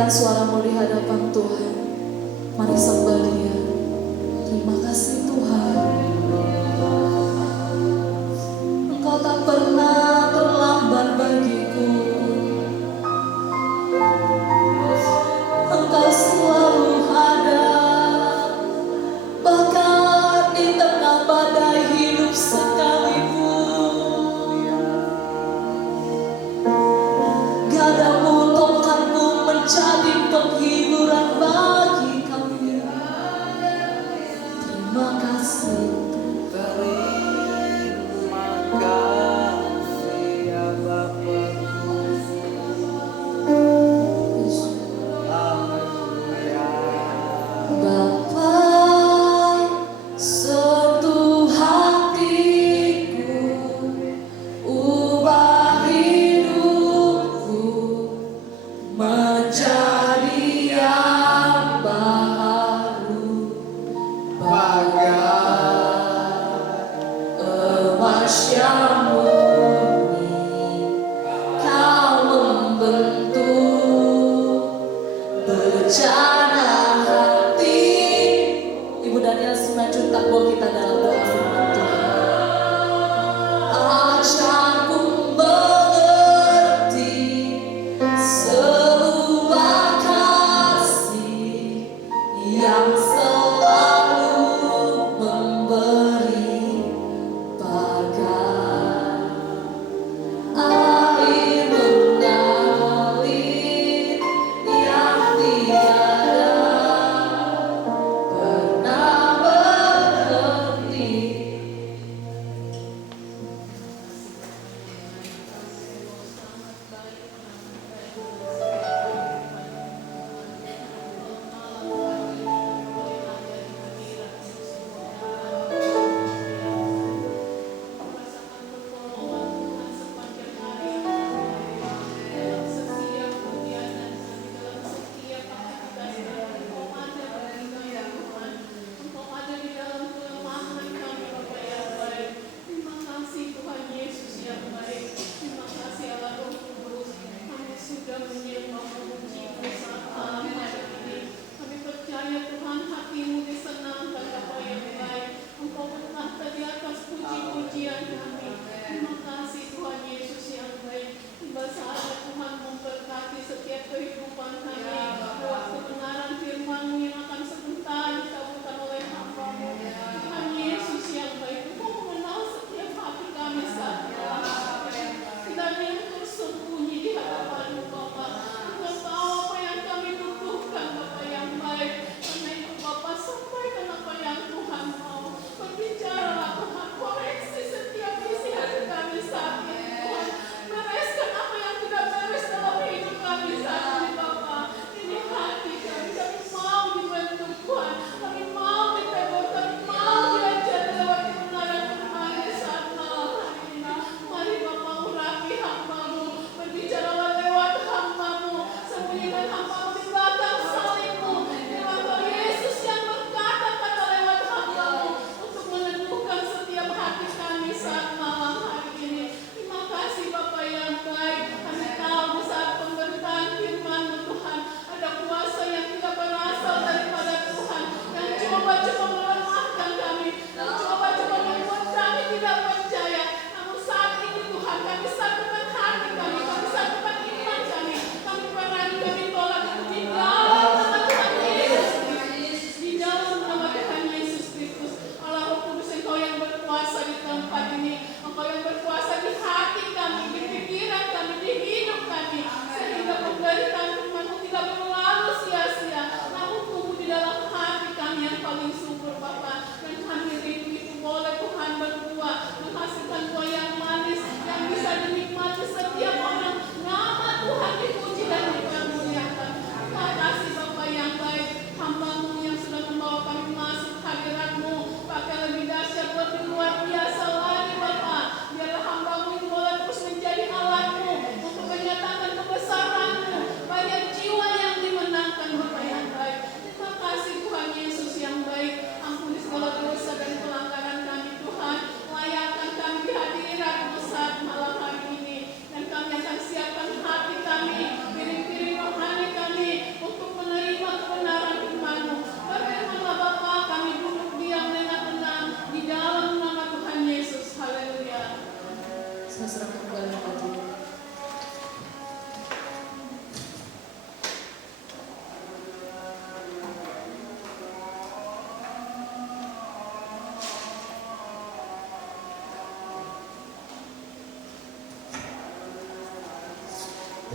naikkan suaramu di hadapan Tuhan. Mari sembah Dia. Terima kasih Tuhan. Engkau tak pernah terlambat bagiku. Engkau selalu ada, bahkan di tengah badai hidup sekalipun. Gadamu, tongkatmu menjadi penghiburan bagi kami. Terima kasih.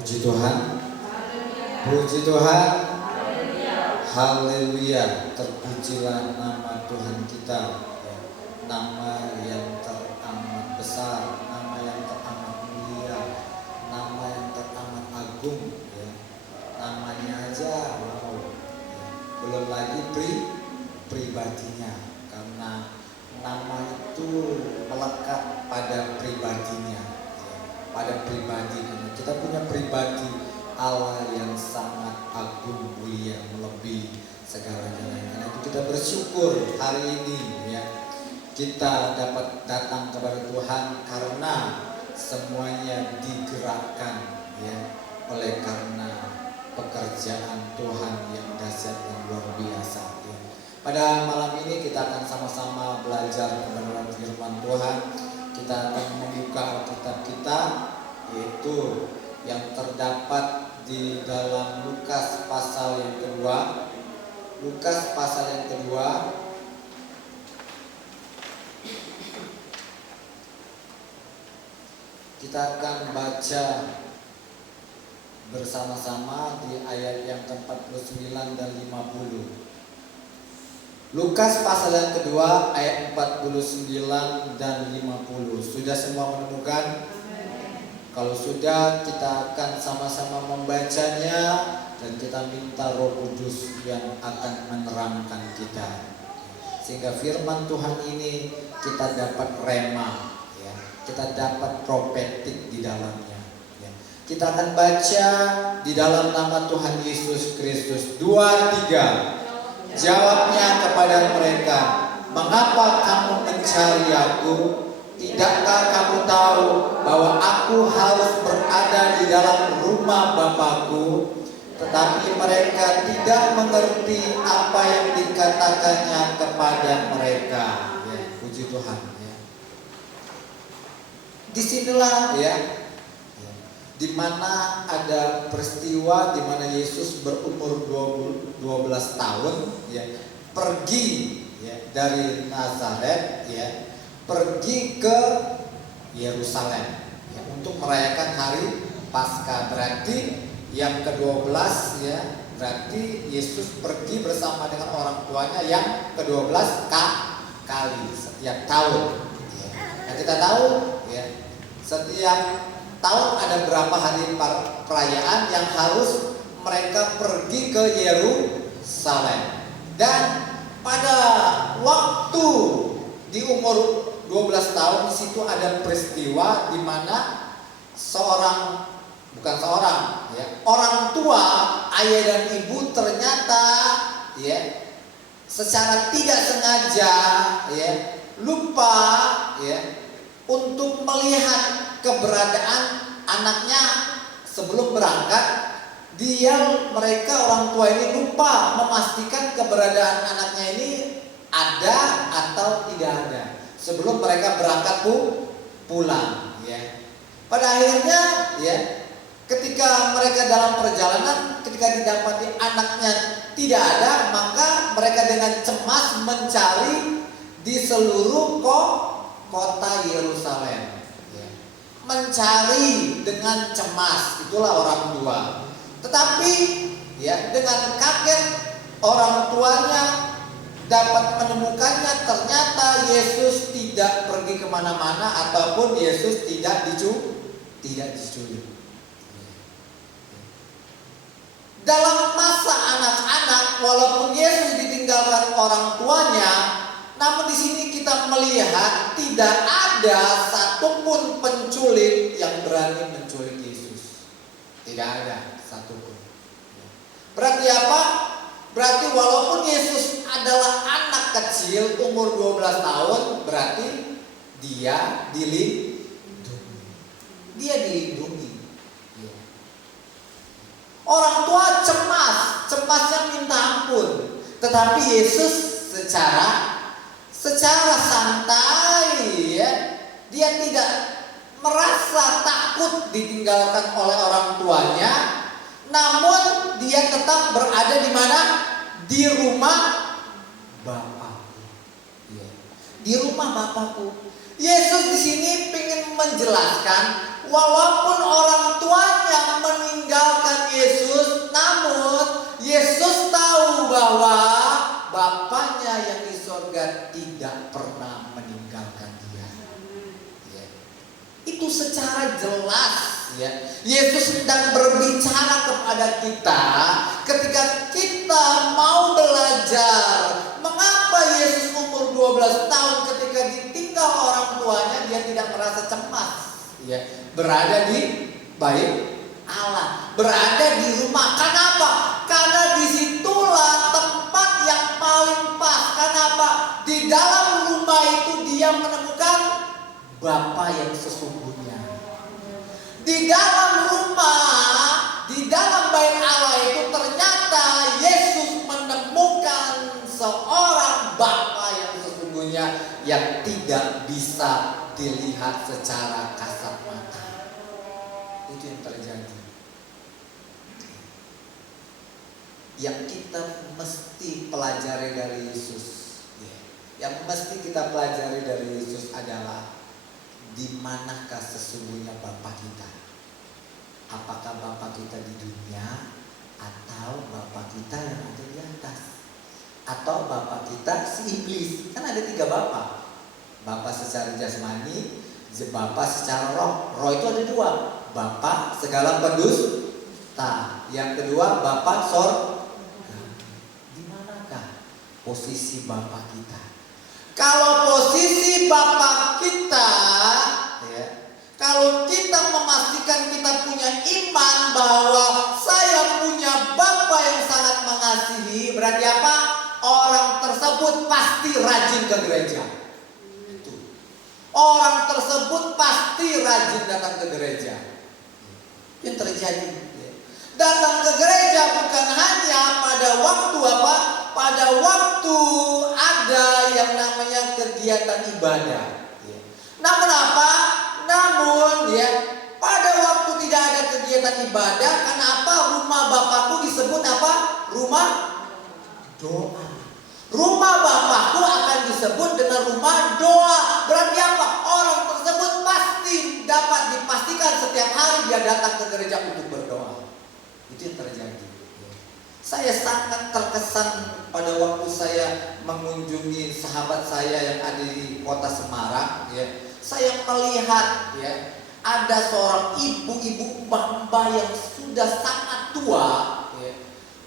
Puji Tuhan. Puji Tuhan. Haleluya. Terpujilah nama Tuhan kita, ya. Nama yang teramat besar, nama yang teramat mulia, nama yang teramat agung, ya. Namanya aja wow, ya. Belum lagi pribadinya, karena nama itu melekat pada pribadinya, ya. Pada pribadinya. Kita punya pribadi Allah yang sangat agung, mulia, melebihi segalanya. Karena itu kita bersyukur hari ini, ya, kita dapat datang kepada Tuhan karena semuanya digerakkan, ya, oleh karena pekerjaan Tuhan yang dahsyat dan luar biasa, ya. Pada malam ini kita akan sama-sama belajar kebenaran firman Tuhan. Kita akan membuka Alkitab kita, yaitu yang terdapat di dalam Lukas pasal yang kedua. Lukas pasal yang kedua. Kita akan baca bersama-sama di ayat yang ke-49 dan 50. Lukas pasal yang kedua ayat 49 dan 50. Sudah semua menemukan? Kalau sudah, kita akan sama-sama membacanya dan kita minta Roh Kudus yang akan menerangkan kita, sehingga firman Tuhan ini kita dapat rema, ya. Kita dapat profetik di dalamnya, ya. Kita akan baca di dalam nama Tuhan Yesus Kristus. 2, 3. Jawabnya kepada mereka, "Mengapa kamu mencari aku? Tidakkah kamu tahu bahwa aku harus berada di dalam rumah Bapakku?" Tetapi mereka tidak mengerti apa yang dikatakannya kepada mereka. Ya, puji Tuhan, ya. Disinilah, ya, di mana ada peristiwa di mana Yesus berumur 12 tahun, ya, pergi, ya, dari Nazaret, ya, pergi ke Yerusalem, ya, untuk merayakan hari Paskah. Berarti yang ke-12, ya, berarti Yesus pergi bersama dengan orang tuanya yang ke-12 kali setiap tahun, ya. Nah, kita tahu, ya, setiap tahun ada berapa hari perayaan yang harus mereka pergi ke Yerusalem. Dan pada waktu di umur 12 tahun, di situ ada peristiwa di mana orang tua, ayah dan ibu ternyata, ya, secara tidak sengaja, ya, lupa, ya, untuk melihat keberadaan anaknya sebelum berangkat. Mereka orang tua ini lupa memastikan keberadaan anaknya ini ada atau tidak ada sebelum mereka berangkat pulang, ya. Pada akhirnya, ya, ketika mereka dalam perjalanan, ketika didapati anaknya tidak ada, maka mereka dengan cemas mencari di seluruh kota Yerusalem, ya. Mencari dengan cemas, itulah orang tua. Tetapi, ya, dengan kaget orang tuanya dapat menemukannya, ternyata Yesus tidak pergi kemana-mana ataupun Yesus tidak diculik. Dalam masa anak-anak, walaupun Yesus ditinggalkan orang tuanya, namun di sini kita melihat tidak ada satupun penculik yang berani menculik Yesus. Tidak ada satupun. Berarti apa? Berarti walaupun Yesus adalah anak kecil umur 12 tahun, berarti dia dilindungi. Orang tua cemasnya minta ampun. Tetapi Yesus secara santai, ya, dia tidak merasa takut ditinggalkan oleh orang tuanya. Namun dia tetap berada di mana? Di rumah Bapakku. Ya. Di rumah Bapakku. Yesus di sini ingin menjelaskan walaupun orang tuanya meninggalkan Yesus, namun Yesus tahu bahwa Bapaknya yang di sorga tidak pernah meninggalkan dia. Ya. Itu secara jelas, ya. Yesus sedang berbicara kepada kita ketika kita mau belajar. Mengapa Yesus umur 12 tahun ketika ditinggal orang tuanya dia tidak merasa cemas, ya. Berada di bait Allah, berada di rumah. Kenapa? Karena disitulah tempat yang paling pas. Kenapa? Di dalam rumah itu dia menemukan Bapa yang sesungguhnya. Di dalam rumah, di dalam bait Allah itu ternyata Yesus menemukan seorang Bapa yang sesungguhnya yang tidak bisa dilihat secara kasat mata. Itu yang terjadi. Yang kita mesti pelajari dari Yesus, yang mesti kita pelajari dari Yesus adalah di manakah sesungguhnya Bapa kita? Apakah Bapa kita di dunia atau Bapa kita yang ada di atas? Atau Bapa kita si iblis? Kan ada 3 Bapa. Bapa secara jasmani, Bapa secara roh. Roh itu ada 2. Bapa segala pendusta. Yang kedua Bapa sorga. Di manakah posisi Bapa kita? Kalau posisi Bapa kita, ya, kalau kita memastikan kita punya iman bahwa saya punya Bapa yang sangat mengasihi, berarti apa? Orang tersebut pasti rajin ke gereja. Itu. Orang tersebut pasti rajin datang ke gereja. Itu yang terjadi. Datang ke gereja bukan hanya pada waktu apa? Pada waktu ada yang namanya kegiatan ibadah. Namun apa? Namun ya, pada waktu tidak ada kegiatan ibadah, kenapa rumah Bapakku disebut apa? Rumah doa. Rumah Bapakku akan disebut dengan rumah doa. Berarti apa? Orang tersebut pasti dapat dipastikan setiap hari dia datang ke gereja untuk berdoa. Itu yang terjadi. Saya sangat terkesan pada waktu saya mengunjungi sahabat saya yang ada di kota Semarang, ya. Saya melihat, ya, ada seorang ibu-ibu mbak yang sudah sangat tua, ya.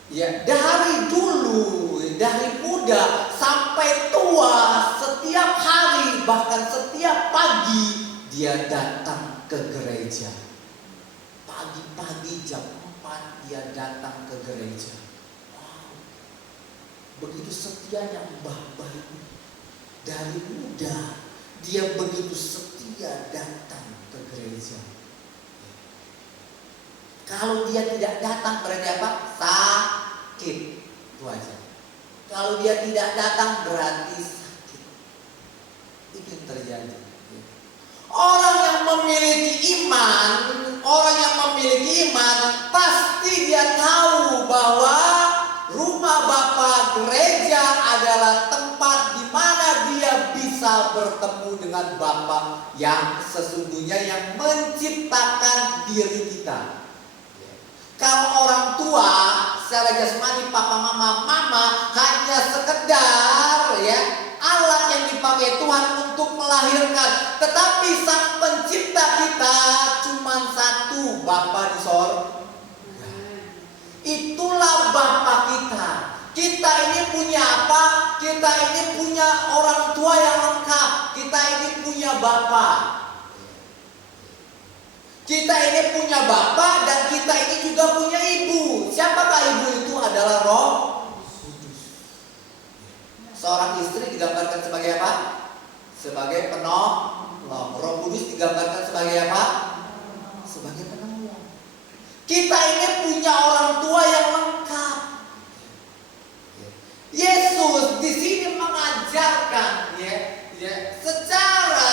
Ya, dari dulu, dari muda sampai tua, setiap hari bahkan setiap pagi dia datang ke gereja. Pagi-pagi jam 4 dia datang ke gereja. Begitu setianya mbah-mbah itu. Dari muda dia begitu setia datang ke gereja. Kalau dia tidak datang berarti apa? Sakit. Itu aja. Kalau dia tidak datang berarti sakit. Itu yang terjadi. Orang yang memiliki iman, pasti dia tahu bahwa rumah Bapa, gereja adalah tempat di mana dia bisa bertemu dengan Bapa yang sesungguhnya yang menciptakan diri kita. Kalau orang tua secara jasmani papa mama hanya sekedar, ya, alat yang dipakai Tuhan untuk melahirkan. Tetapi sang pencipta kita cuma satu, Bapa di sorga. Itulah Bapa kita. Kita ini punya apa? Kita ini punya orang tua yang lengkap. Kita ini punya Bapa. Kita ini punya Bapa dan kita ini juga punya ibu. Siapakah ibu itu? Adalah Roh Kudus. Seorang istri digambarkan sebagai apa? Sebagai penolong. Roh Kudus digambarkan sebagai apa? Sebagai penolong. Kita ini punya orang tua yang lengkap. Yesus di sini mengajarkan, secara,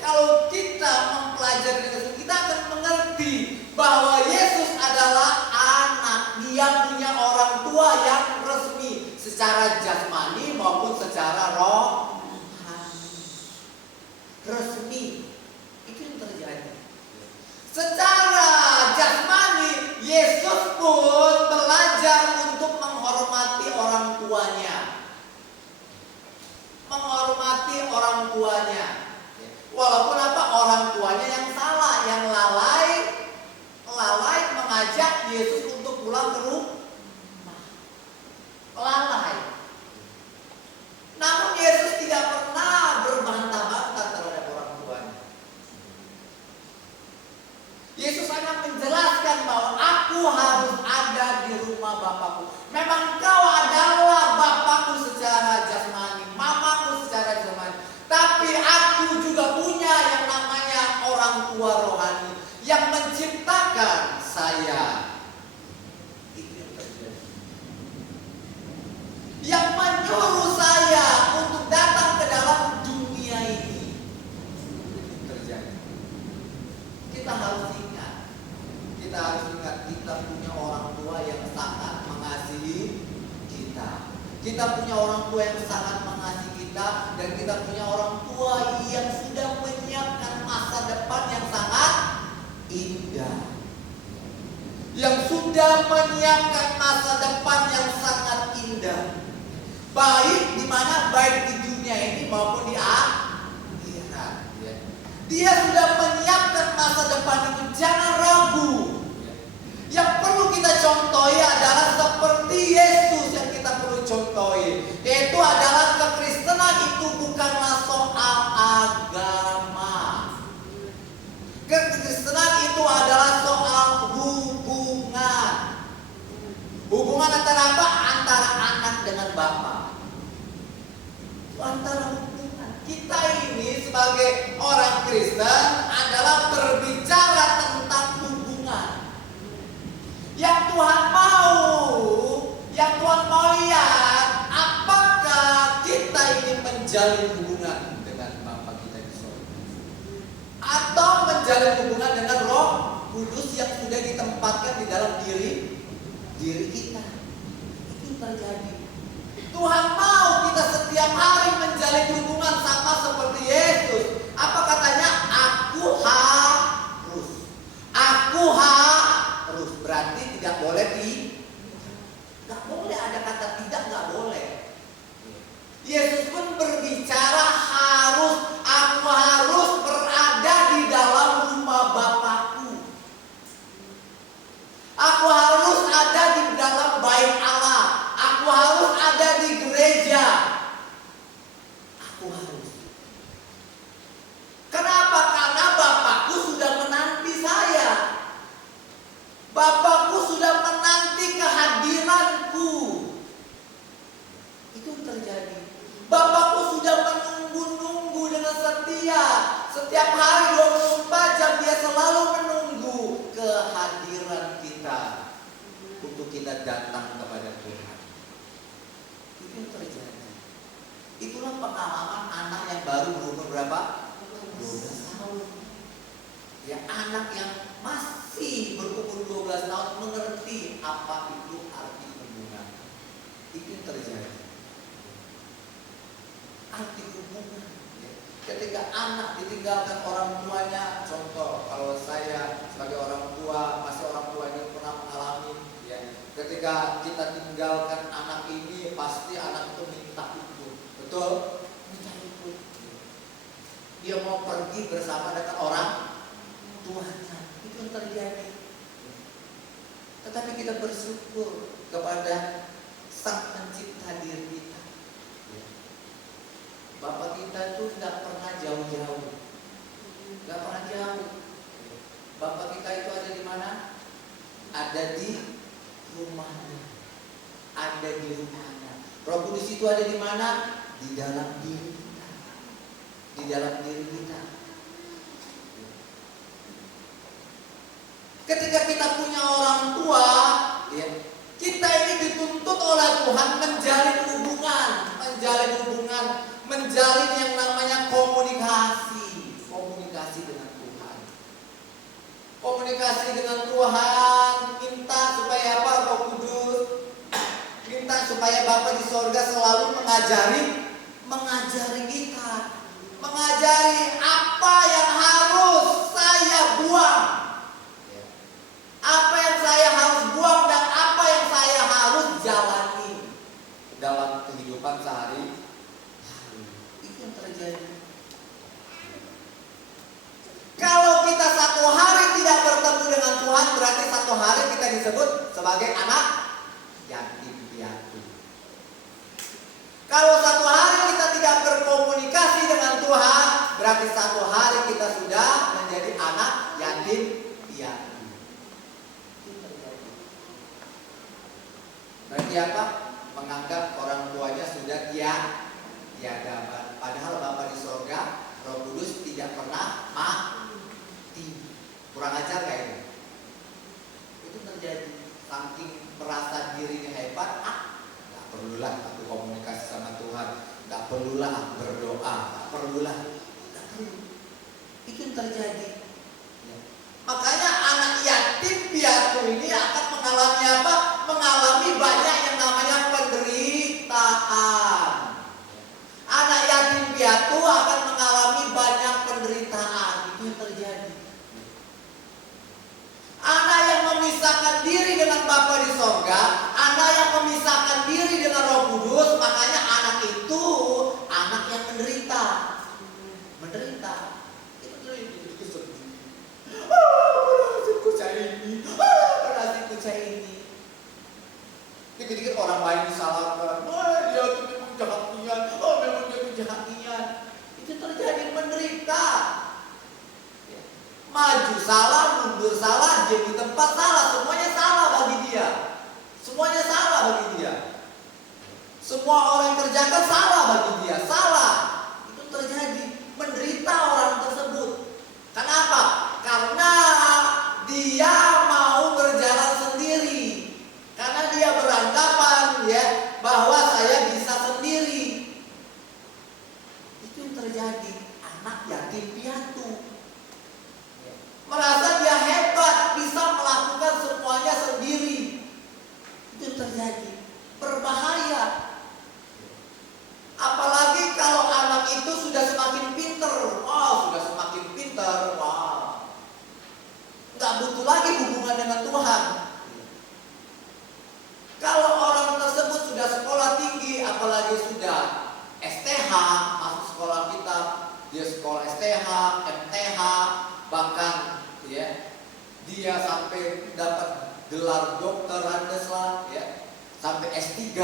kalau kita mempelajari Yesus, kita akan mengerti bahwa Yesus adalah anak. Dia punya orang tua yang resmi secara jasmani maupun secara rohani. Resmi. Itu yang terjadi. pun belajar untuk menghormati orang tuanya. Menghormati orang tuanya. Walaupun apa, orang tuanya yang salah, yang lalai mengajak Yesus untuk pulang ke rumah. Lalai. Namun Yesus tidak pernah berbantah-bantah terhadap orang tuanya. Yesus hanya menjelaskan bahwa aku harus ada di rumah Bapakku. Memang kau adalah Bapakku secara jasmani, mamaku secara jasmani. Tapi aku juga punya yang namanya orang tua rohani yang menciptakan saya. Itu yang terjadi. Yang menyuruh saya untuk datang ke dalam dunia ini. Itu terjadi. Kita harus ingat kita punya orang tua yang sangat mengasihi kita. Kita punya orang tua yang sangat mengasihi kita, dan kita punya orang tua yang sudah menyiapkan masa depan yang sangat indah. Yang sudah menyiapkan masa depan yang sangat indah. Baik di mana? Baik di dunia ini maupun di akhirat. Dia sudah menyiapkan masa depan itu, jangan ragu. Yang perlu kita contohi adalah seperti Yesus yang kita perlu contohi, yaitu adalah kekristenan itu bukanlah soal agama. Kekristenan itu adalah soal hubungan. Hubungan antara apa? Antara anak dengan Bapa. Antara hubungan. Kita ini sebagai orang Kristen adalah berbicara tentang hubungan. Yang Tuhan mau lihat, apakah kita ingin menjalin hubungan dengan Bapa kita di surga, atau menjalin hubungan dengan Roh Kudus yang sudah ditempatkan di dalam diri kita. Itu terjadi. Tuhan mau kita setiap hari menjalin hubungan sama seperti Yesus. Apa katanya? Aku harus. Berarti tidak boleh nggak boleh ada kata tidak, nggak boleh. Yesus pun berbicara aku harus berada di dalam rumah Bapakku. Aku harus ada di dalam bait Allah. Aku harus ada di gereja. Aku harus. Kenapa? Karena Bapakku sudah menanti saya. Bapakku sudah menanti kehadiranku. Itu terjadi. Bapakku sudah menunggu-nunggu dengan setia. Setiap hari 24 jam dia selalu menunggu kehadiran kita untuk kita datang kepada Tuhan. Itu yang terjadi. Itulah pengalaman anak yang baru berumur berapa? 12 tahun. Ya, anak yang masih berumur 12 tahun mengerti apa itu arti hubungan. Itu yang terjadi. Arti hubungan. Ketika anak ditinggalkan orang tuanya, contoh kalau saya sebagai orang tua, masih orang tuanya pernah mengalami, ya, ketika kita tinggalkan anak ini, pasti anak itu minta ikut, betul? Minta ikut. Dia mau pergi bersama dengan orang tuanya. Itu yang terjadi. Tetapi kita bersyukur kepada Sang Pencipta diri kita. Bapak kita itu tidak pernah jauh-jauh, tidak pernah jauh. Bapak kita itu ada di mana? Ada di rumahnya, ada di rumahnya. Roh Kudus itu ada di mana? Di dalam diri kita, di dalam diri kita. Ketika kita punya orang tua, ya, kita ini dituntut oleh Tuhan menjalin hubungan, menjalin yang namanya komunikasi dengan Tuhan. Komunikasi dengan Tuhan, minta supaya apa? Roh Kudus, minta supaya Bapa di sorga selalu mengajari kita, mengajari apa yang harus saya buang, apa yang saya harus buang dan sebagai anak yatim piatu. Kalau satu hari kita tidak berkomunikasi dengan Tuhan, berarti satu hari kita sudah menjadi anak yatim piatu. Berarti apa? Menganggap orang tuanya sudah tiada. Padahal Bapa di sorga, Roh Kudus tidak pernah mati. Kurang ajar kayak itu. Itu terjadi. Saking merasa dirinya hebat, gak perlulah aku komunikasi sama Tuhan, gak perlulah aku berdoa, gak perlulah. Gak perlu. Itu yang terjadi. Ya. Makanya anak yatim piatu ini akan mengalami apa? Mengalami banyak yang namanya penderitaan. Anak yatim piatu akan mengalami banyak penderitaan. Itu yang terjadi. Anak yang memisahkan diri dengan Bapa di sorga, anak yang memisahkan diri dengan Roh Kudus, makanya anak itu anak yang menderita. Menderita. Itu sedih. Nasibku saya ini. Dikit-dikit orang lain disalahkan. Dia tuh memang jahat niat. Memang dia tuh jahat niat. Itu terjadi menderita. Maju salah, mundur salah, dia di tempat salah, semuanya salah bagi dia. Semuanya salah bagi dia. Semua orang yang kerjakan salah bagi dia, salah. Itu terjadi, menderita orang tersebut. Kenapa? Karena dia mau berjalan sendiri. Karena dia beranggapan ya bahwa saya bisa sendiri. Itu yang terjadi, anak yatim piatu. Merasa dia hebat, bisa melakukan semuanya sendiri. Itu terjadi. Berbahaya. Apalagi kalau anak itu sudah semakin pinter. Sudah semakin pinter. Nggak butuh lagi hubungan dengan Tuhan. Kalau orang tersebut sudah sekolah tinggi, apalagi sudah STH, masuk sekolah kita, dia sekolah STH, MTH, bahkan ya dia sampai dapat gelar dokter Andes lah ya, sampai S3.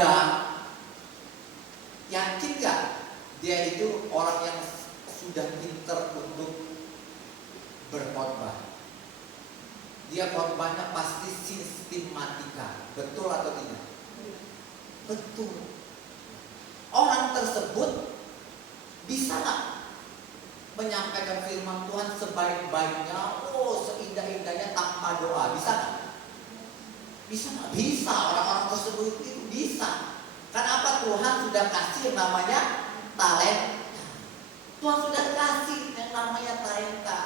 Yakin gak dia itu orang yang sudah pinter untuk berkhotbah? Dia khotbahnya pasti sistematika. Betul atau tidak? Betul. Orang tersebut bisa gak menyampaikan firman Tuhan sebaik-baiknya, seindah-indahnya tanpa doa? Bisa nggak? Bisa nggak? Bisa. Orang-orang tersebut itu bisa. Kenapa? Tuhan sudah kasih yang namanya talenta. Tuhan sudah kasih yang namanya talenta.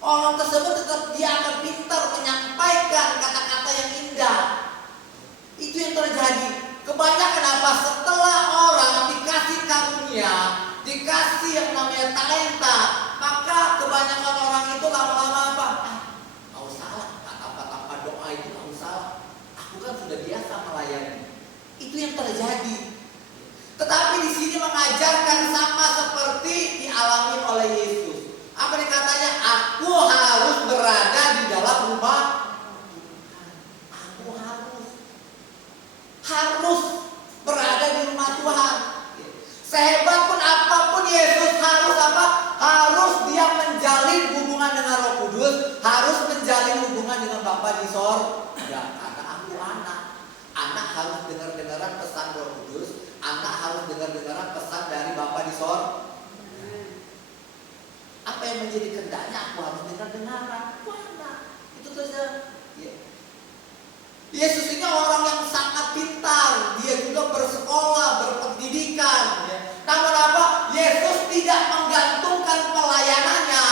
Orang tersebut tetap dia akan pintar menyampaikan kata-kata yang indah. Itu yang terjadi. Kebanyakan apa? Setelah orang dikasih karunia, dikasih yang namanya talenta, maka kebanyakan orang itu lama-lama apa? Nggak usah lah, tanpa doa itu nggak usah. Aku kan sudah biasa melayani. Itu yang terjadi. Tetapi di sini mengajarkan sama seperti dialami oleh Yesus. Apa dikatanya? Aku harus berada di dalam rumah Tuhan. Aku harus berada di rumah Tuhan. Sehebat pun apapun Yesus harus apa? Harus dia menjalin hubungan dengan Roh Kudus, harus menjalin hubungan dengan Bapa di sorga. Karena aku anak harus dengar-dengaran pesan Roh Kudus, anak harus dengar-dengaran pesan dari Bapa di sorga. Apa yang menjadi kehendaknya? Aku harus dengar-dengaran. Itu saja. Yesus ini orang yang sangat pintar, dia juga bersekolah, berpendidikan. Namun apa? Yesus tidak menggantungkan pelayanannya,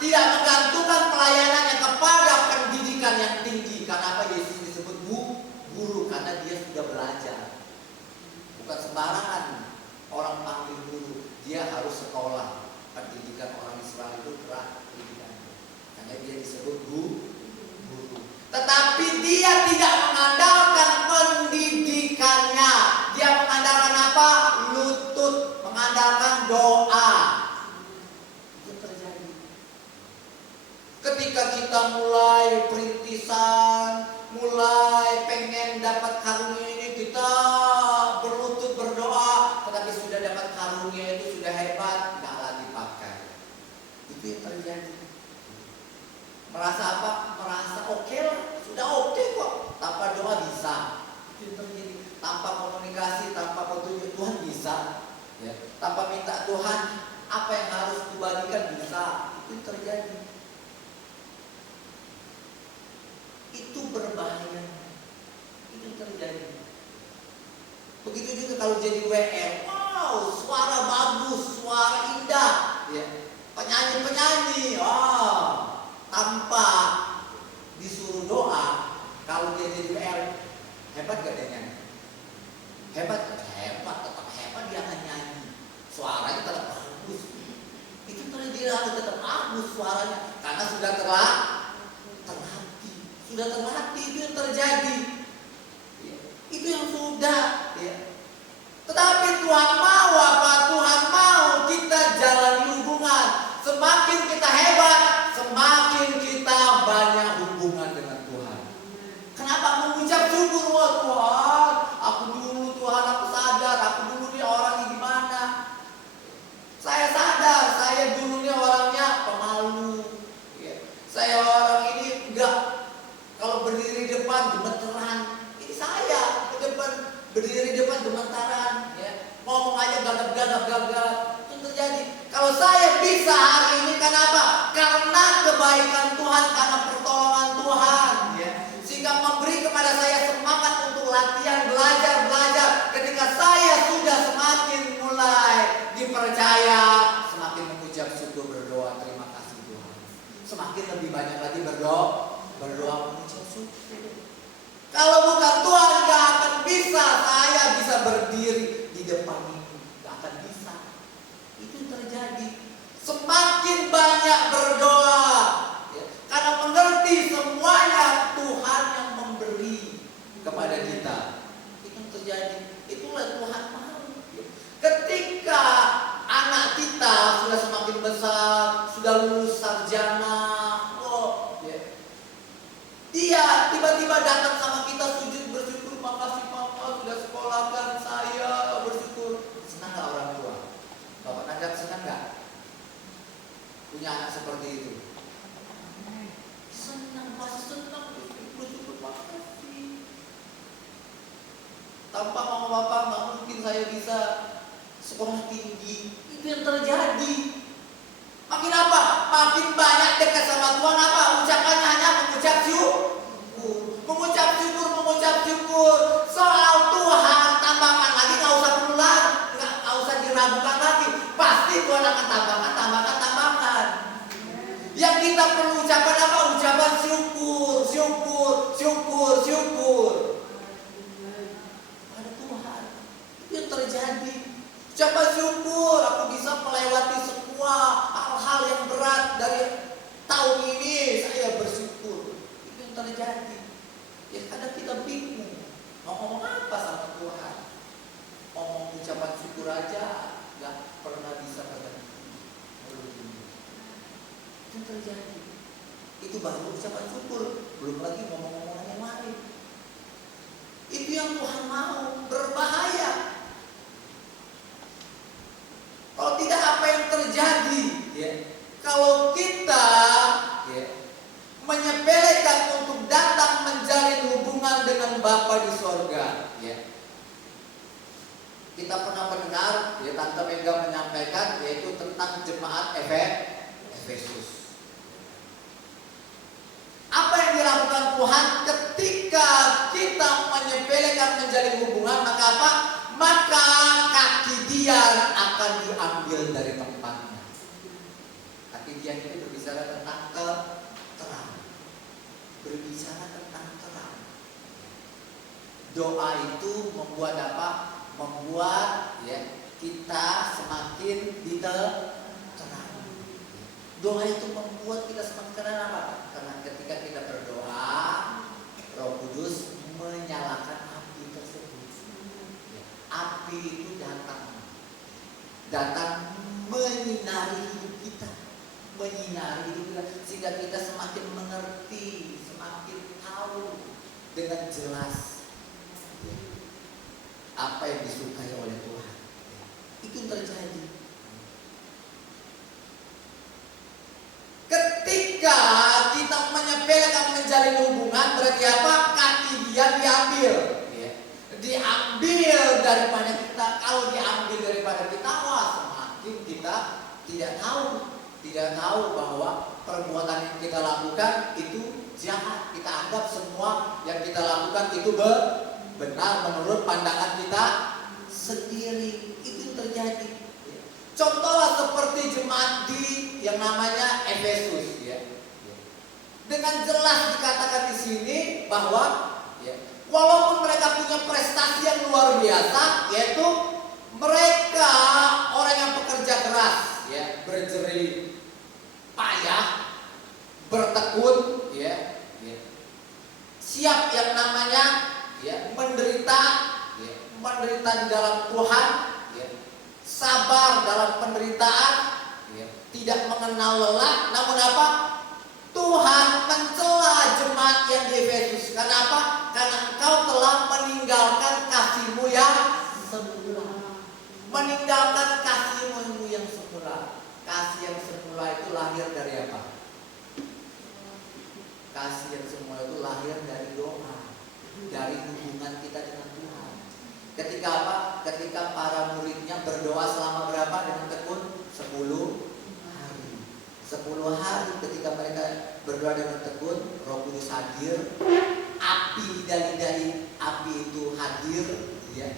tidak menggantungkan pelayanannya kepada pendidikan yang tinggi. Karena apa? Yesus disebut guru karena dia sudah belajar. Bukan sembarangan orang panggil guru, dia harus sekolah. Pendidikan orang Israel itu berat pendidikannya, karena dia disebut guru. Tetapi dia tidak mengandalkan Tanpa minta Tuhan, apa yang harus kubagikan bisa. Itu yang terjadi. Itu berbahaya. Itu yang terjadi. Begitu juga kalau jadi WL. Wow, suara bagus, suara indah. Ya. Penyanyi-penyanyi. Wow. Tanpa disuruh doa, kalau dia jadi WL, hebat gak dia nyanyi? Hebat, tetap hebat dia akan nyanyi. Suaranya tetap bagus. Itu dia harus tetap bagus suaranya, karena sudah terlatih. Sudah terlatih, itu yang terjadi. Ya. Itu yang sudah. Ya. Tetapi Tuhan mau apa? Tuhan mau kita jalani hubungan. Semakin kita hebat, semakin kita banyak hubungan dengan Tuhan. Kenapa mengucap syukur? Wah Tuhan, aku dulu Tuhan, aku sadar, aku dulu nih orangnya gimana. Saya sadar, saya dulu nih orangnya pemalu. Ya. Saya orang ini enggak, kalau berdiri di depan gemeteran. Ini saya berdiri di depan gemetaran. Ya. Ngomong aja gagap. Itu terjadi. Kalau saya bisa hari ini, kenapa? Karena kebaikan Tuhan, karena pertolongan Tuhan. Ya. Sehingga memberi kepada saya semangat untuk latihan, belajar. Ketika saya sudah semakin mulai dipercaya, semakin mengucap syukur, berdoa, terima kasih Tuhan. Semakin lebih banyak lagi berdoa mengucap syukur. Kalau bukan Tuhan, gak akan bisa saya bisa berdiri di depan ini. Gak akan bisa. Itu yang terjadi. Semakin banyak berdoa, ya, karena mengerti semuanya Tuhan yang memberi kepada kita. Itu yang terjadi. Itulah Tuhan mau. Ketika anak kita sudah semakin besar, sudah lulus sarjana, dia tiba-tiba datang sama kita sujud bersyukur, makasih Papa sudah sekolahkan saya, bersyukur. Senang gak orang tua? Bapak Nadab senang gak punya anak seperti itu? Senang, pasti senang, bersyukur, makasih. Tanpa mama bapak gak mungkin saya bisa sekolah tinggi. Itu yang terjadi. Makin apa? Makin banyak dekat sama Tuhan, apa? Ucapannya hanya mengucap syukur. Mengucap syukur. Soal Tuhan tambahkan lagi, gak usah perlu lagi, gak usah diragukan lagi. Pasti Tuhan akan tambahkan. Yang kita perlu ucapan apa? Ucapan syukur. Pada Tuhan. Itu yang terjadi. Ucapan syukur, aku bisa melewati semua hal-hal yang berat dari tahun ini, saya bersyukur. Itu yang terjadi. Ya kadang kita bingung mau ngomong apa sama Tuhan. Ngomong ucapan syukur aja gak pernah bisa berhenti. Itu yang terjadi. Itu baru ucapan syukur, belum lagi ngomong-ngomong yang lain. Itu yang Tuhan mau, berbahaya. Kalau tidak, apa yang terjadi? Ya. Kalau kita menyepelekan untuk datang menjalin hubungan dengan Bapa di sorga, ya. Kita pernah mendengar, ya, Tante Mega menyampaikan, yaitu tentang jemaat Efesus. Apa yang dilakukan Tuhan ketika kita menyepelekan menjalin hubungan, maka apa? Maka kaki dia akan diambil dari tempatnya. Kaki dia ini berbicara tentang terang. Berbicara tentang terang. Doa itu membuat apa? Membuat kita semakin terang. Doa itu membuat kita semakin terang apa? Karena ketika kita berdoa, Roh Kudus menyalakan api tersebut. Api itu datang menyinari hidup kita, sehingga kita semakin mengerti, semakin tahu dengan jelas apa yang disukai oleh Tuhan. Itu yang terjadi. Ketika kita menyepelekan menjalin hubungan, berarti apa? Kaki dia diambil daripada kita. Kalau diambil daripada kita, wah tidak tahu bahwa perbuatan yang kita lakukan itu jahat. Kita anggap semua yang kita lakukan itu benar menurut pandangan kita sendiri. Itu yang terjadi. Contohlah seperti jemaat di yang namanya Efesus, ya. Dengan jelas dikatakan di sini bahwa walaupun mereka punya prestasi yang luar biasa, yaitu mereka orang yang pekerja keras, ya, berjerih payah, bertekun, ya, siap yang namanya menderita di dalam Tuhan, sabar dalam penderitaan, tidak mengenal lelah. Namun apa? Tuhan mencela jemaat yang di Efesus. Kenapa? Karena engkau telah meninggalkan kasihmu yang semula. Meninggalkan kasihmu yang semula. Kasih yang semula itu lahir dari apa? Kasih yang semula itu lahir dari doa, dari hubungan kita dengan Tuhan. Ketika apa? Ketika para muridnya berdoa selama berapa dengan tekun? 10 hari. 10 hari ketika mereka berdoa dengan tekun, Roh Kudus hadir, api lidah-lidah api itu hadir, ya,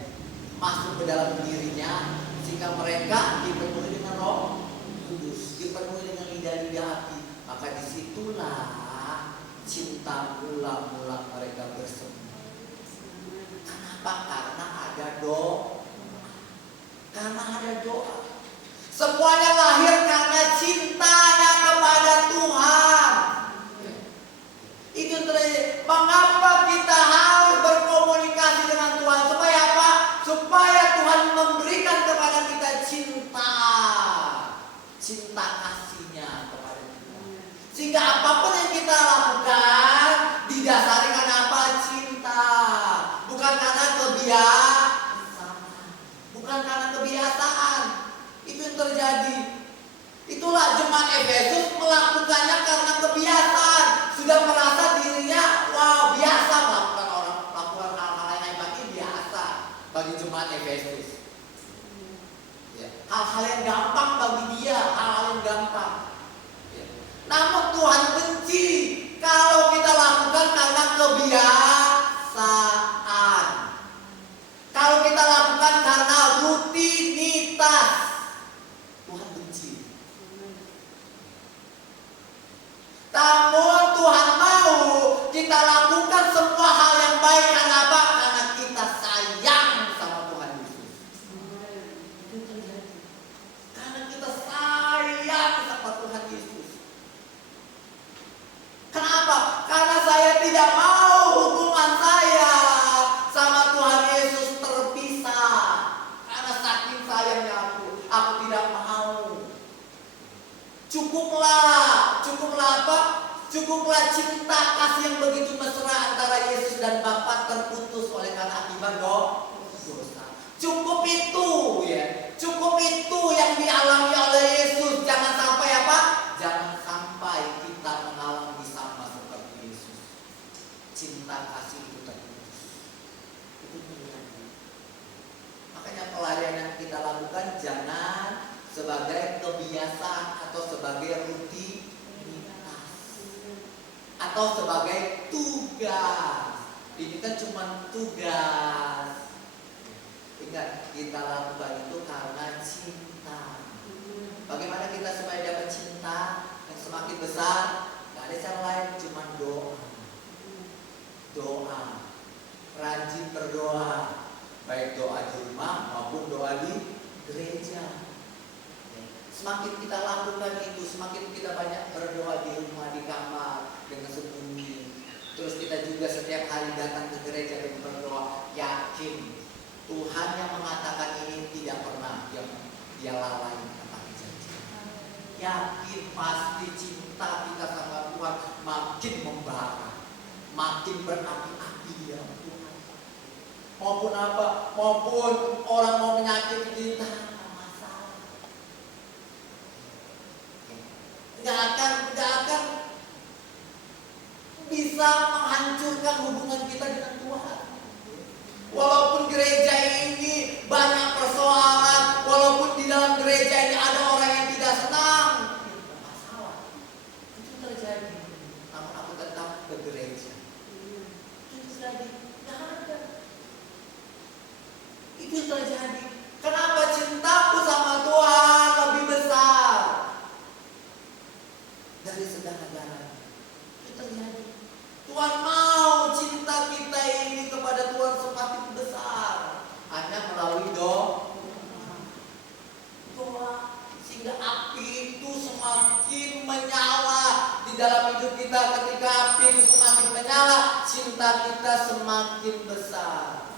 masuk ke dalam dirinya, sehingga mereka dipenuhi dengan Roh Kudus, dipenuhi dengan lidah-lidah api. Maka disitulah cinta mula-mula mereka bersemu. Kenapa? Karena ada doa. Semuanya lahir karena cintanya kepada Tuhan. Itu terjadi. Mengapa kita harus berkomunikasi dengan Tuhan? Supaya apa? Supaya Tuhan memberikan kepada kita cinta kasihnya kepada kita. Sehingga apapun yang kita lakukan didasari karena apa? Cinta. Bukan karena kebiasaan. Itu yang terjadi. Itulah jemaat Efesus melakukannya karena kebiasaan. Sudah merasa dirinya biasa melakukan hal-hal yang hebat ini biasa bagi jemaat Efesus. Hal-hal yang gampang bagi dia, hal-hal yang gampang. Namun Tuhan benci kalau kita lakukan karena kebiasaan. Kalau kita lakukan karena rutinitas, Tuhan benci. Namun Tuhan mau kita lakukan semua hal yang baik karena apa? Karena kita sayang sama Tuhan Yesus. Karena kita sayang sama Tuhan Yesus. Kenapa? Karena saya tidak mau hubungan saya sama Tuhan Yesus terpisah. Karena saking sayangnya aku tidak mau. Cukuplah apa? Cukuplah cinta kasih yang begitu mesra antara Yesus dan Bapa terputus oleh karena akibat dosa. Cukup itu, ya. Cukup itu yang dialami oleh Yesus. Jangan sampai apa? Jangan sampai kita mengalami sama seperti Yesus. Cinta kasih itu terputus. Itu terjadi. Makanya pelarian yang kita lakukan jangan sebagai kebiasaan atau sebagai rutinitas atau sebagai tugas. Ini kan cuma tugas. Ingat, kita lakukan itu karena cinta. Bagaimana kita supaya dapat cinta yang semakin besar? Gak ada cara lain, cuma doa. Rajin berdoa, baik doa di rumah maupun doa di gereja. Semakin kita lakukan itu, semakin kita banyak berdoa di rumah, di kamar, dengan sembunyi. Terus kita juga setiap hari datang ke gereja dan berdoa, yakin Tuhan yang mengatakan ini tidak pernah dia lalai menepati janji. Yakin pasti cinta kita sama Tuhan makin membara, makin berapi-api di dalam Tuhan. Maupun apa? Maupun orang mau menyakiti kita, Gak akan bisa menghancurkan hubungan kita dengan Tuhan. Walaupun gereja ini banyak persoalan, walaupun di dalam gereja ini ada orang yang tidak Itu yang terjadi. Kenapa cintaku sama Tuhan lebih besar dari segala-galanya? Itu terjadi. Tuhan mau cinta kita ini kepada Tuhan semakin besar. Hanya melalui doa. Sehingga api itu semakin menyala di dalam hidup kita. Ketika api itu semakin menyala, cinta kita semakin besar.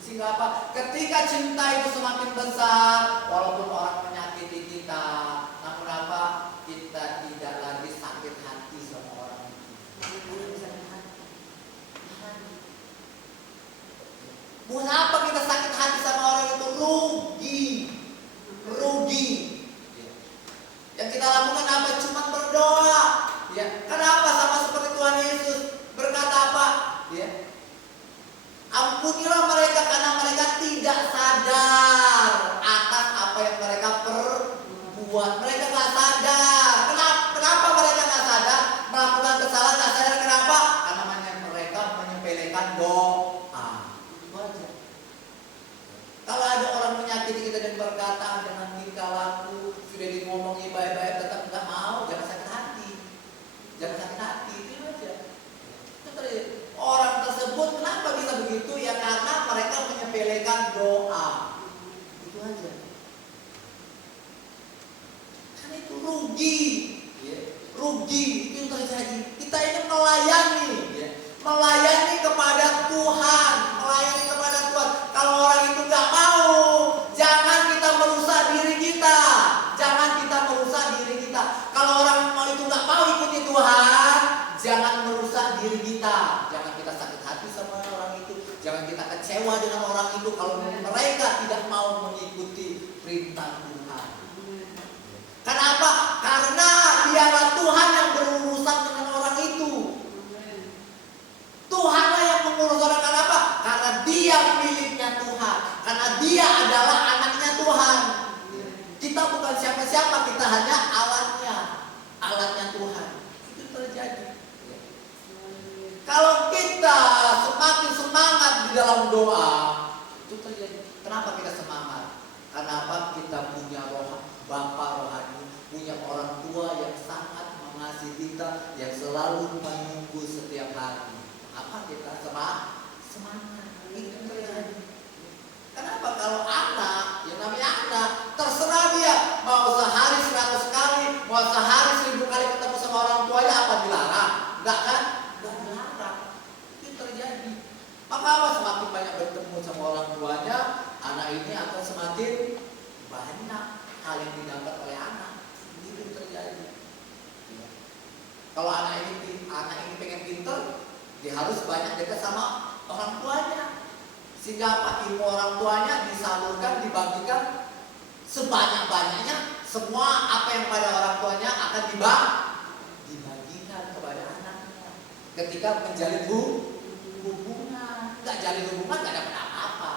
Sehingga apa? Ketika cinta itu semakin besar, walaupun orang menyakiti kita, namun apa? Kita tidak lagi sakit hati sama orang itu. Buat apa kita sakit hati sama orang itu? Rugi. Yang kita lakukan apa? Cuma berdoa. Ya. Kenapa? Sama seperti Tuhan Yesus berkata apa? Ya. Ampunilah mereka karena mereka tidak sadar atas apa yang mereka perbuat. Mereka nggak sadar. Kenapa mereka nggak sadar melakukan kesalahan? Nggak sadar kenapa? Karena mereka menyepelekan doa. Itu aja. Kalau ada orang menyakiti kita dan berkata dengan tingkah laku sudah ngomongin baik-baik tetap nggak mau, jangan sakit hati. Itu aja. Itu terjadi. Orang tersebut kenapa bisa begitu? Ya karena mereka menyepelekan doa. Itu aja. Karena itu rugi. Rugi itu yang terjadi. Kita ini melayani kepada Tuhan, Kalau orang itu nggak mau, jangan kita merusak diri kita. Kalau orang itu nggak mau ikuti Tuhan, jangan merusak diri kita. Jangan kita sakit hati sama orang itu. Jangan kita kecewa dengan orang itu kalau mereka tidak mau mengikuti perintah Tuhan. Kenapa? Karena biarlah Tuhan yang berurusan dengan orang itu. Tuhanlah yang mengurus orang. Kenapa? Karena dia miliknya Tuhan. Karena dia adalah anaknya Tuhan. Kita bukan siapa-siapa, kita hanya alatnya Tuhan. Itu terjadi. Kalau kita semakin semangat di dalam doa, itu terjadi. Kenapa kita semangat? Karena apa? Kita punya Bapa rohani, punya orang tua yang sangat mengasihi kita, yang selalu menunggu setiap hari. Apa kita semangat? Itu terjadi. Kenapa? Kalau anak, yang namanya anak, terserah dia mau sehari 100 kali, mau sehari 1000 kali ketemu sama orang tuanya, apa dilarang? Enggak kan? Enggak dilarang. Itu terjadi. Maka apa? Semakin banyak bertemu sama orang tuanya, anak ini akan semakin banyak hal yang didapat oleh anak. Itu terjadi. Kalau anak ini pengen pintar, dia harus banyak dekat sama orang tuanya. Sehingga apa? Ilmu orang tuanya disalurkan, dibagikan sebanyak-banyaknya. Semua apa yang pada orang tuanya akan dibagikan kepada anaknya. Ketika menjalin hubungan, nggak jalin hubungan nggak dapat apa-apa.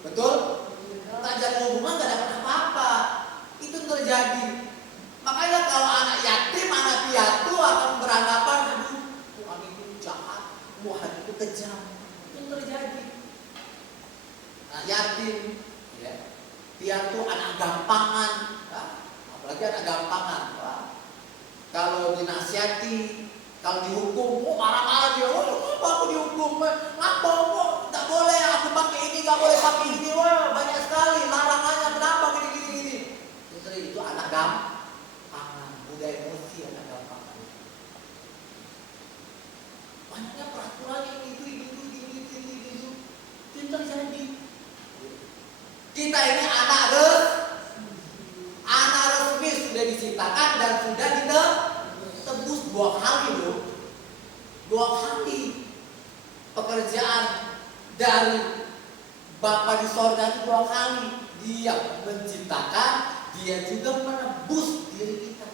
Betul? Nggak jalin hubungan nggak dapat apa-apa. Itu terjadi. Makanya kalau anak yatim, anak piatu akan beranggapan, aduh, Tuhan itu jahat, Tuhan itu kejam. Itu terjadi. Anak yatim, piatu, anak gampangan, apalagi anak gampangan. Kalau dinasihati, kalau dihukum, marah-marah dia, apa aku dihukum? Ngapa kok tak boleh aku pakai ini, nggak boleh pakai ini, banyak sekali larangannya, kenapa gini. Itu anak gampangan, mudah emosi anak gampangan. Banyaknya peraturan yang itu terjadi. Kita ini anak resmi sudah diciptakan dan sudah ditebus 2 kali loh. 2 kali pekerjaan dari Bapa di sorga itu 2 kali. Dia menciptakan, dia juga menebus diri kita.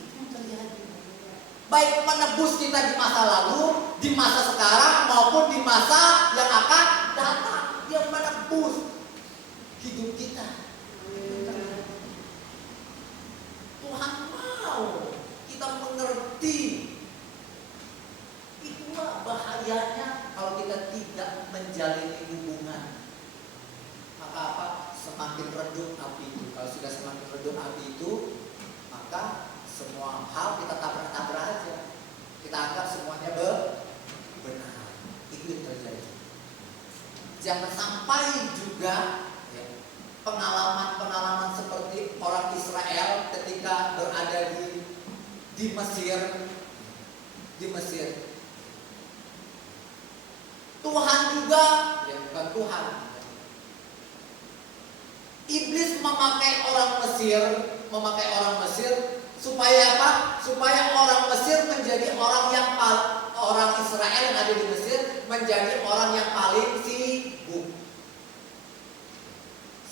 Itu yang terjadi. Baik menebus kita di masa lalu, di masa sekarang maupun di masa yang akan datang. Dia menebus hidup kita. Tuhan mau kita mengerti. Itulah bahayanya kalau kita tidak menjalin hubungan. semakin redup api itu. Kalau sudah semakin redup api itu, maka semua hal kita tabrak-tabrak aja. Kita anggap semuanya benar. Itu yang terjadi. Jangan sampai juga ya, pengalaman-pengalaman seperti orang Israel ketika berada di Mesir. Di Mesir. Tuhan juga, ya bukan Tuhan. Iblis memakai orang Mesir supaya apa? Supaya orang Mesir menjadi orang Israel yang ada di Mesir menjadi orang yang paling sibuk.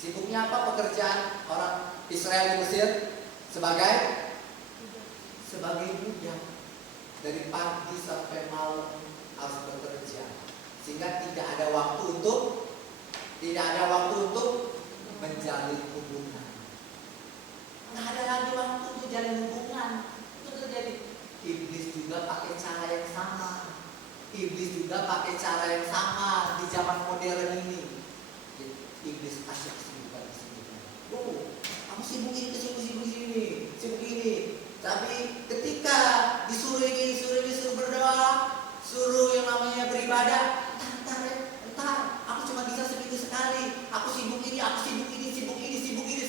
Sibuknya apa pekerjaan orang Israel di Mesir? Sebagai budak. Dari pagi sampai malam harus bekerja. Sehingga tidak ada waktu untuk menjalin hubungan. Nggak ada lagi waktu untuk jalin hubungan. Itu terjadi. Iblis juga pakai cara yang sama. Iblis juga pakai cara yang sama di zaman modern ini. Iblis kasih kesibukan. Oh, kamu sibuk ini. Tapi ketika disuruh berdoa, suruh yang namanya beribadah, entar, aku cuma bisa seminggu sekali. Aku sibuk ini.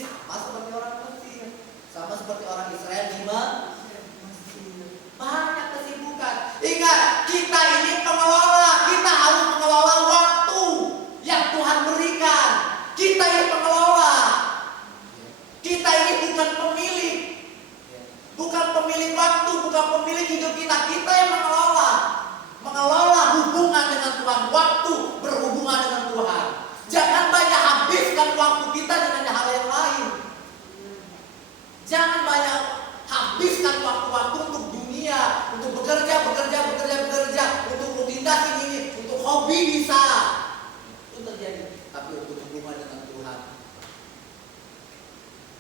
Sama seperti orang Mesir, sama seperti orang Israel di Mesir. Banyak kesibukan. Ingat, kita ini pengelola. Kita harus mengelola waktu yang Tuhan berikan. Kita yang pengelola. Kita ini bukan pemilik. Bukan pemilik waktu, bukan pemilik hidup kita. Kita yang mengelola hubungan dengan Tuhan. Waktu berhubungan dengan Tuhan. Jangan banyak habiskan waktu kita dengan hal yang lain. Jangan banyak habiskan waktu-waktu untuk dunia, untuk bekerja, untuk rutinitas ini, untuk hobi bisa. Itu terjadi. Tapi untuk hubungan dengan Tuhan,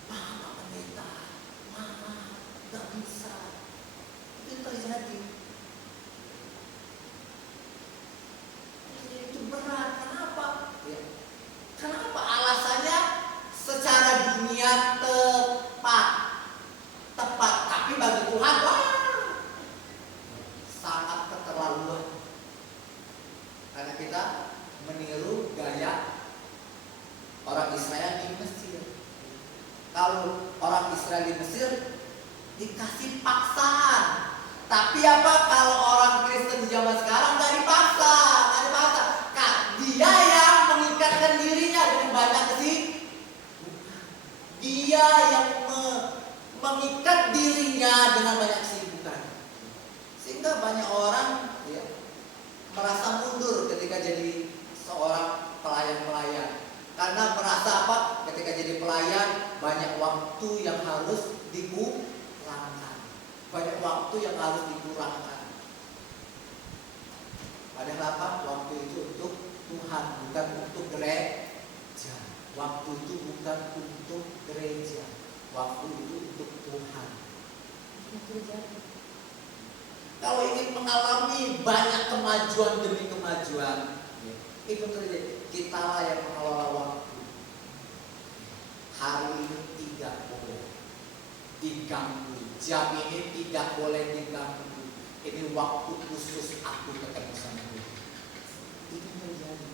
Mama pendeta, Mama gak bisa. Itu terjadi. Itu berat. Kenapa? Ya. Kenapa? Alasannya secara dunia tepat, tapi bagi Tuhan sangat keterlaluan. Karena kita meniru gaya orang Israel di Mesir. Kalau orang Israel di Mesir dikasih paksaan. Tapi apa kalau orang Kristen di zaman sekarang gak dipaksa. Dia yang mengikatkan dirinya dengan banyak kesibukan. Dia yang mengikat dirinya dengan banyak kesibukan. Sehingga banyak orang ya, merasa mundur ketika jadi seorang pelayan-pelayan. Karena merasa apa? Ketika jadi pelayan banyak waktu yang harus dikurangkan. Padahal apa? Waktu itu untuk Tuhan, bukan untuk gereja. Waktu itu bukan untuk gereja. Waktu itu untuk Tuhan. Kalau ingin mengalami banyak kemajuan demi kemajuan, itu terjadi. Kitalah yang mengelola waktu. Hari ini tidak boleh diganggu. Jam ini tidak boleh diganggu. Ini waktu khusus aku ketemu sama Tuhan. Itu terjadi.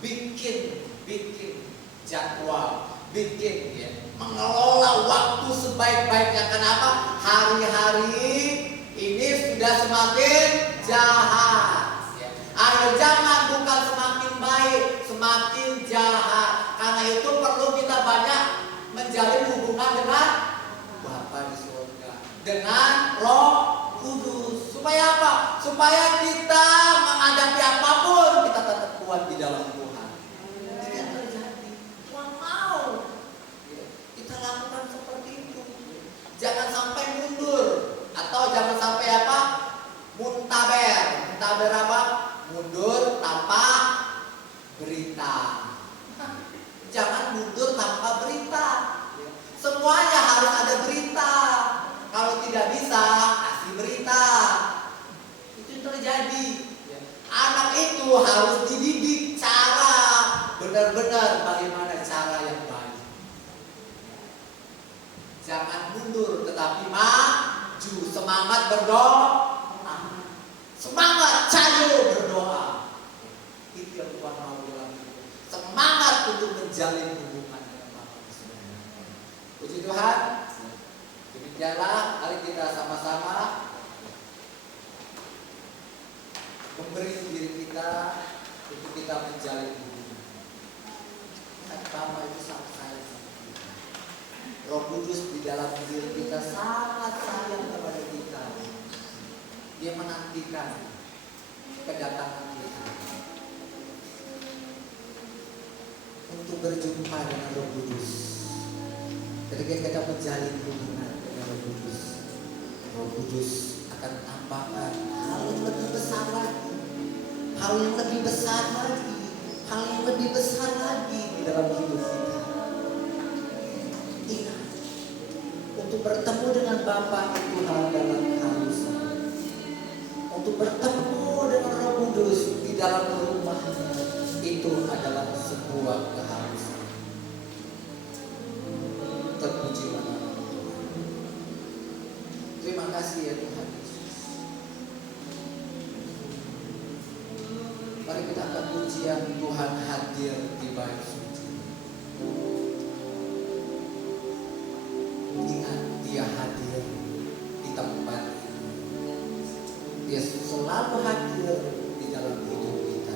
Bikin jadwal, mengelola waktu sebaik-baiknya. Kenapa? Hari-hari ini sudah semakin jahat. Akhir zaman bukan semakin baik, semakin jahat. Karena itu perlu kita banyak menjalin hubungan dengan Bapa di surga, dengan Roh Kudus. Supaya apa? Supaya kita menghadapi apapun kita tetap kuat di dalam Tuhan. Itu yang terjadi. Tuhan mau kita lakukan seperti itu. Jangan sampai mundur atau jangan sampai apa? Muntaber. Muntaber apa? Mundur tanpa berita. Jangan mundur tanpa berita. Semuanya harus ada berita. Kalau tidak bisa, kasih berita. Itu yang terjadi. Anak itu harus dididik cara benar-benar bagaimana cara yang Jangan mundur tetapi maju. Semangat berdoa. Semangat cayo berdoa. Itu yang Tuhan mau bilang. Semangat untuk menjalin hubungan dengan Bapa di surga. Puji Tuhan. Demikianlah, mari kita sama-sama memberi diri kita untuk kita menjalin hubungan. Bapa itu sangat sayang sama kita. Roh Kudus di dalam diri kita sangat sayang kepada kita. Dia menantikan kedatangan kita untuk berjumpa dengan Roh Kudus. Ketika kita menjalin hubungan dengan Roh Kudus, Roh Kudus akan tambahkan hal yang lebih besar lagi, hal yang lebih besar lagi, hal yang lebih besar lagi di dalam hidup kita. Ingat, untuk bertemu dengan Bapa itu hal dalam keharusan. Untuk bertemu dengan Roh Kudus di dalam rumahnya itu adalah sebuah keharusan. Terpujilah nama Tuhan. Terima kasih ya Tuhan Yesus. Mari kita angkat pujian Tuhan hadir di bait suci. Ingat, Dia hadir di tempat ini. Dia selalu hadir di dalam hidup kita.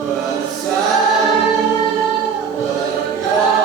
Bersama berdoa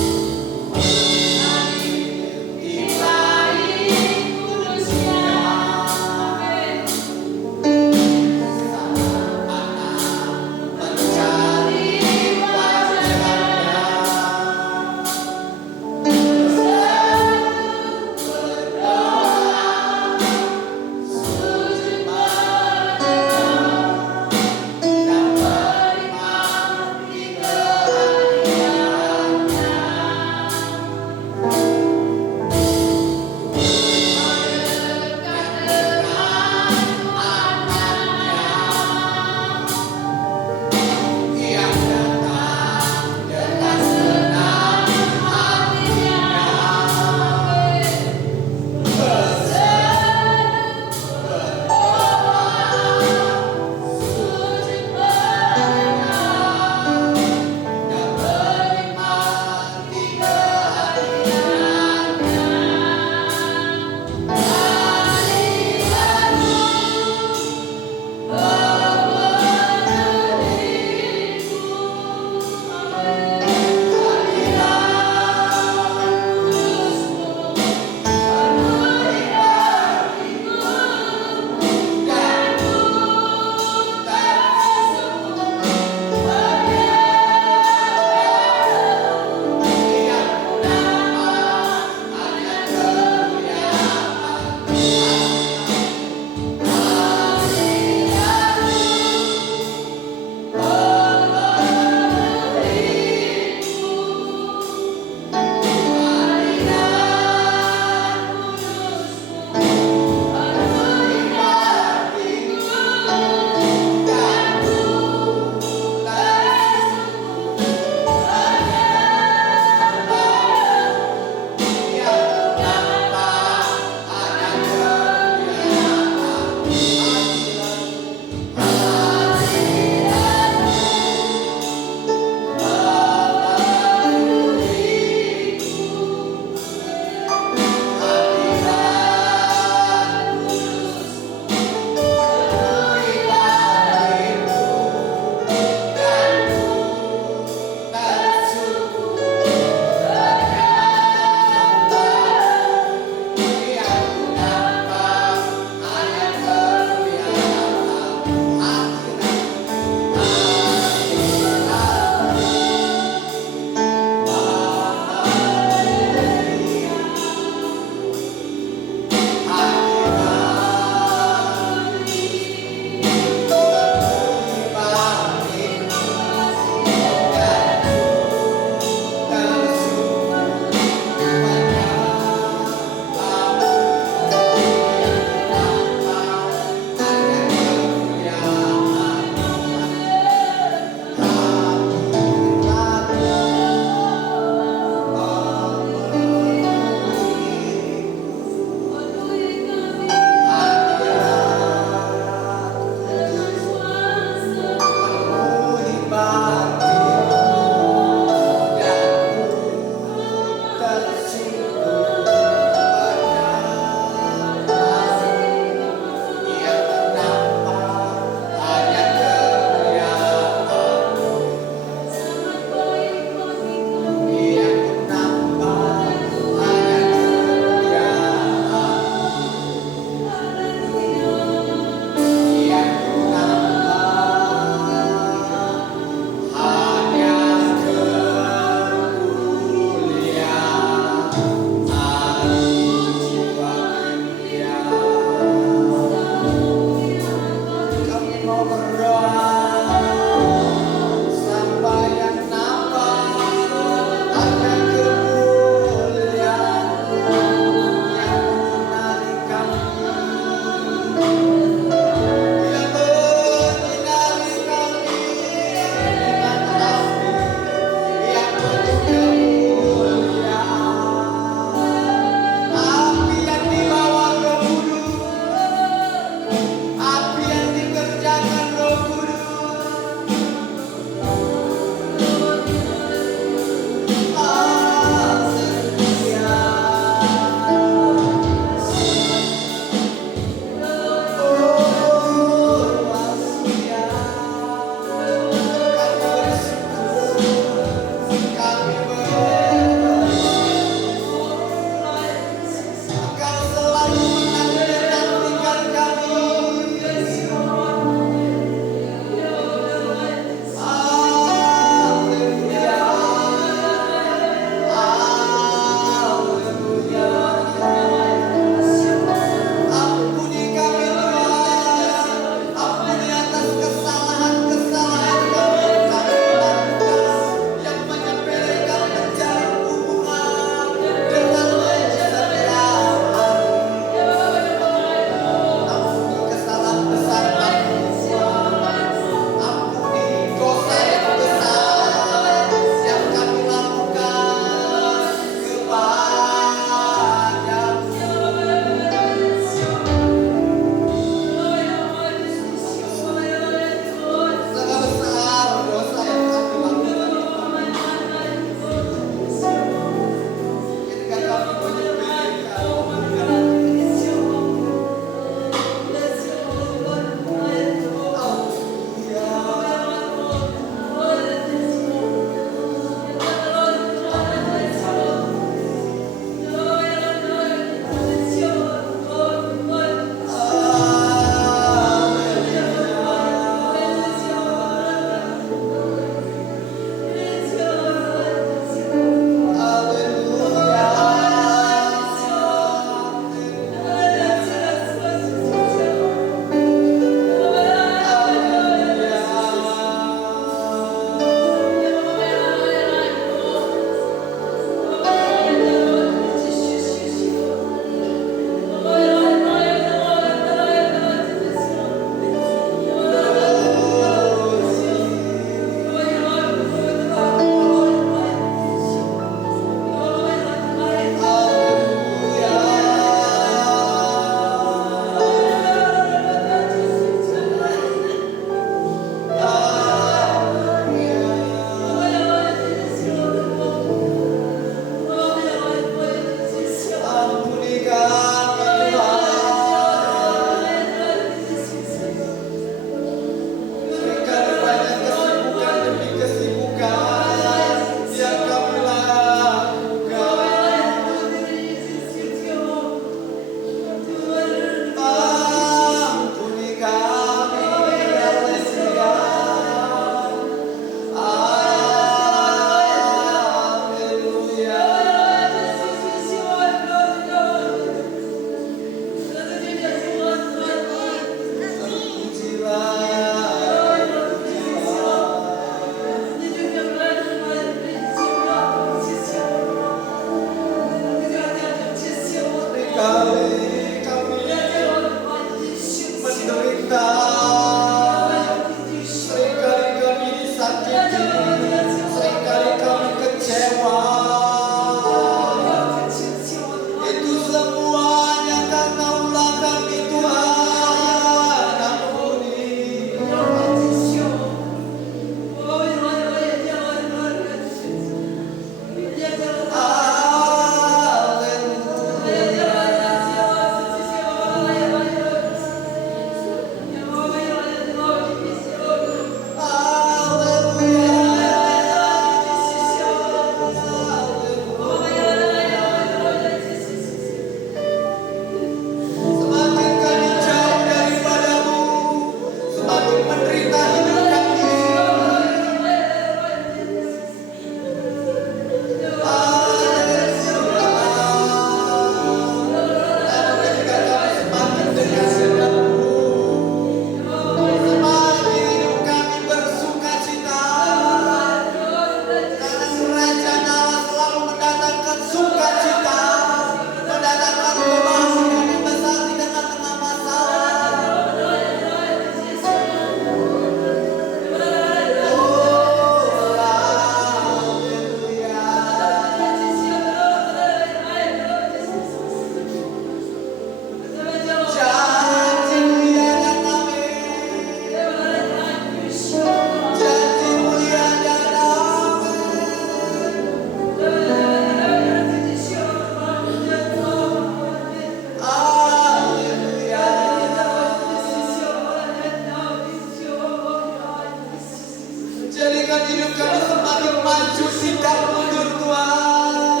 maju tidak mundur Tuhan.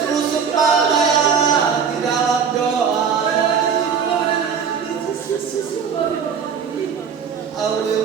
Terus semangat di dalam doa. Haleluya.